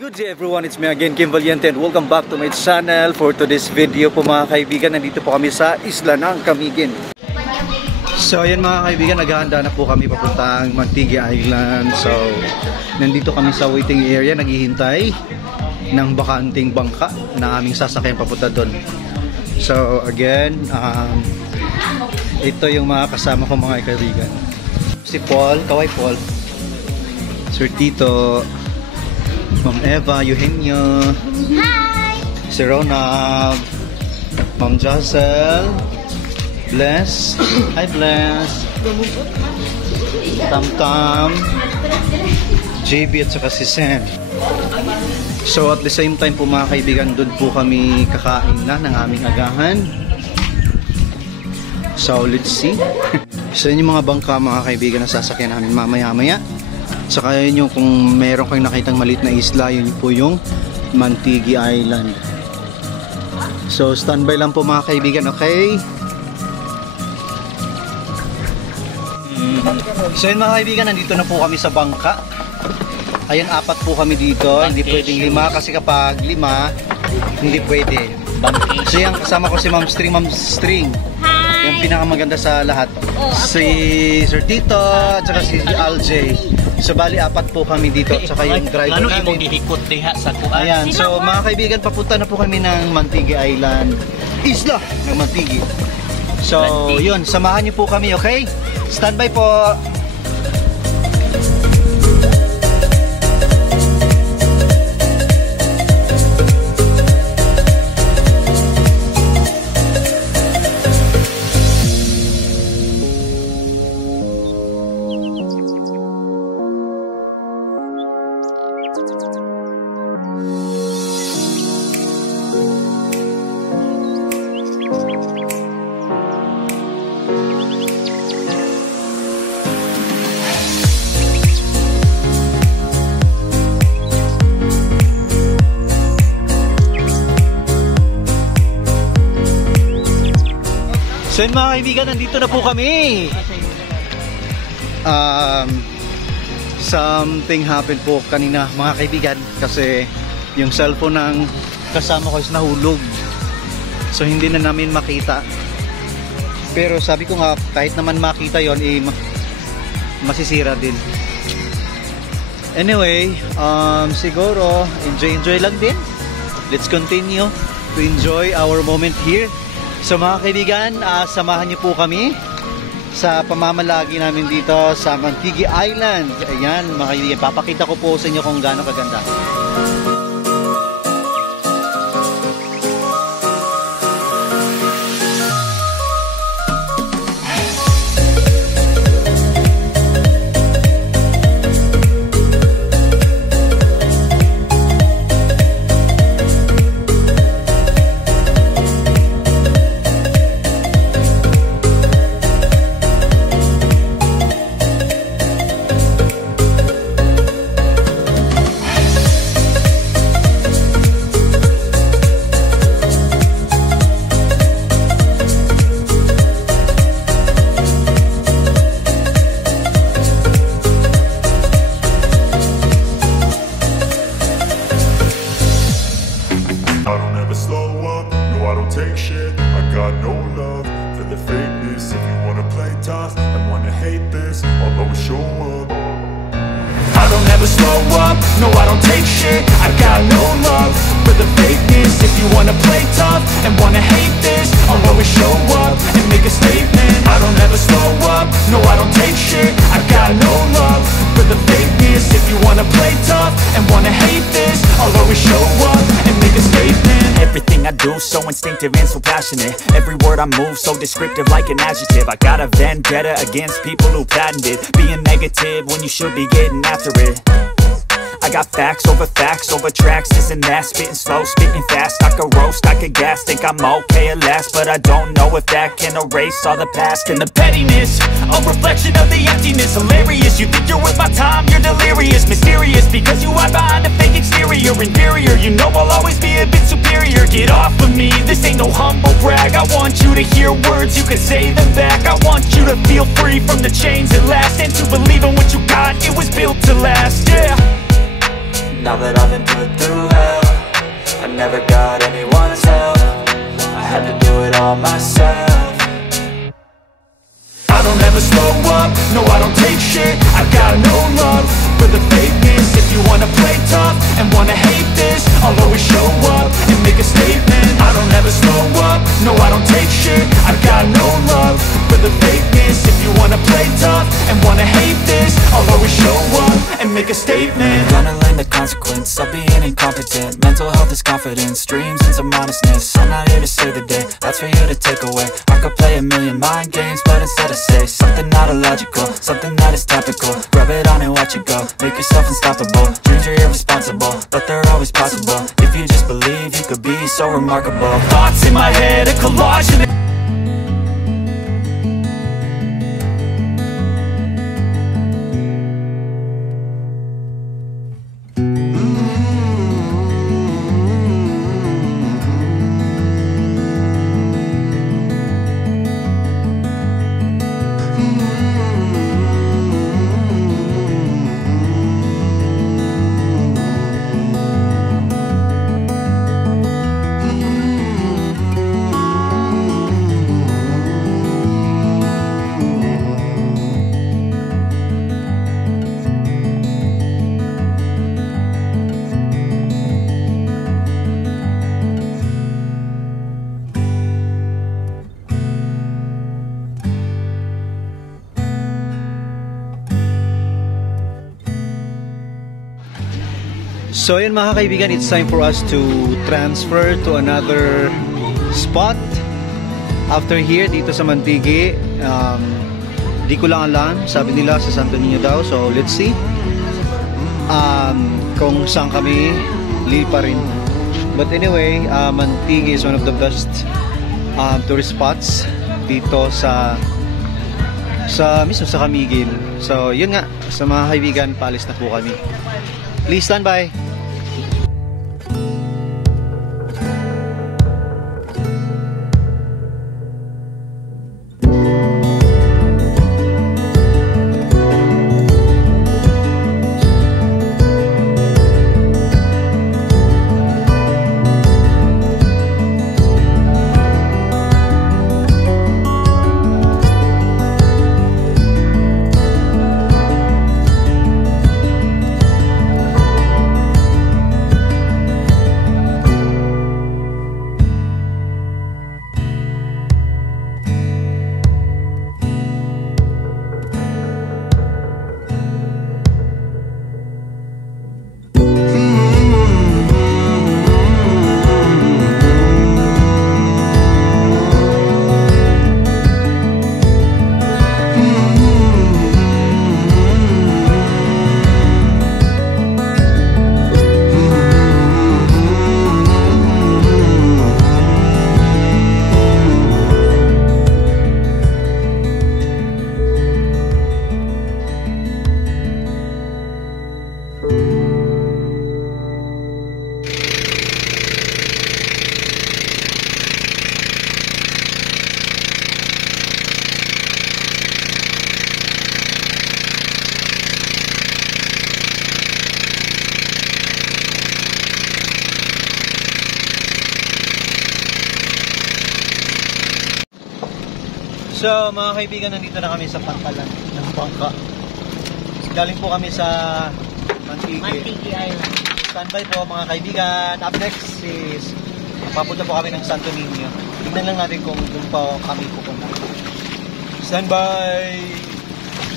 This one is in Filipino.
Good day everyone, it's me again, Kim Valiente, and welcome back to my channel. For today's video po mga kaibigan, nandito po kami sa isla ng Camiguin. So ayan mga kaibigan, naghahanda na po kami papuntang Mantigui Island. So nandito kami sa waiting area, naghihintay ng bakanting bangka na aming sasakyan papunta doon. So again, ito yung mga kasama ko mga kaibigan. Si Paul, kaway Paul, Sir Tito, Ma'am Eva, Eugenio, Hi! si Ronald, Ma'am Jocel, Bless, hi Bless, Tam-Tam, JB at saka si Sen. So at the same time po mga kaibigan, doon po kami kakain na ng aming agahan. So let's see. So yun yung mga bangka mga kaibigan na sasakyan namin mamaya-maya. Saka yun yung kung meron kayong nakitang maliit na isla, yun po yung Mantigui Island. So standby lang po mga kaibigan, okay? So yun mga kaibigan, nandito na po kami sa bangka. Ayan, 4 po kami dito. Hindi pwedeng 5 kasi kapag 5, hindi pwede. So yan, kasama ko si Ma'am String. Ma'am String, yung pinakamaganda sa lahat. Si Sir Tito at saka si Alj. So bali 4 po kami dito at saka yung driver ano namin. imong gihikot diha sa kuan? Ayan, so mga kaibigan, papunta na po kami ng Mantigui Island, isla ng Mantigui. So yun, samahan niyo po kami, okay? Standby po. So yun mga kaibigan, nandito na po kami. Something happened po kanina mga kaibigan, kasi yung cellphone ng kasama ko is nahulog. So hindi na namin makita. Pero sabi ko nga, kahit naman makita yon, masisira din. Anyway, siguro enjoy lang din. Let's continue to enjoy our moment here. So mga kaibigan, samahan niyo po kami sa pamamalagi namin dito sa Mantigui Island. Ayan mga kaibigan, papakita ko po sa inyo kung gaano kaganda. No, I don't take shit, I got no love for the fakeness. If you wanna play tough and wanna hate this, I'll always show up and make a statement. I don't ever slow up, no I don't take shit, I got no love for the fakeness. If you wanna play tough and wanna hate this, I'll always show up and make a statement. Everything I do so instinctive and so passionate. Every word I move so descriptive like an adjective. I got a vendetta against people who patented being negative when you should be getting after it. I got facts over tracks, this and that. Spitting slow, spitting fast, I could roast, I could gas. Think I'm okay at last, but I don't know if that can erase all the past. And the pettiness, a reflection of the emptiness. Hilarious, you think you're worth my time, you're delirious. Mysterious, because you hide behind a fake exterior. Inferior, you know I'll always be a bit superior. Get off of me, this ain't no humble brag. I want you to hear words, you can say them back. I want you to feel free from the chains at last, and to believe in what you got, it was built to last, yeah. Now that I've been put through hell, I never got anyone's help, I had to do it all myself. I don't ever slow up, no I don't take shit. I got no love for the fakeness. If you wanna play tough and wanna hate this, I'll always show up and make a statement. I don't ever slow up, no I don't take shit. I got no love for the fakeness. If you wanna play tough and wanna hate this, I'll always show up and make a statement. Gonna learn the consequence of being incompetent. Mental health is confidence, dreams and some honestness. I'm not here to save the day, that's for you to take away. I could play a million mind games, but instead I say something not illogical, something that is topical. Rub it on and watch it go, make yourself unstoppable. Dreams are irresponsible, but they're always possible. If you just believe, you could be so remarkable. Thoughts in my head, a collage of it. So yun mga kaibigan, it's time for us to transfer to another spot. After here, dito sa Mantigi, di ko lang alam, sabi nila sa Santo Niño daw. So let's see kung saan kami liparin. But anyway, Mantigi is one of the best tourist spots dito mismo sa Camiguin. So yun nga, sa mga kaibigan, paalis na po kami. Please stand by. So mga kaibigan, nandito na kami sa Pantalan ng Bangka. Galing po kami sa Mantigi Island. Standby po mga kaibigan. Up next is papunta po kami ng Santo Niño. Tignan lang natin kung doon pa kami pupunta. Standby!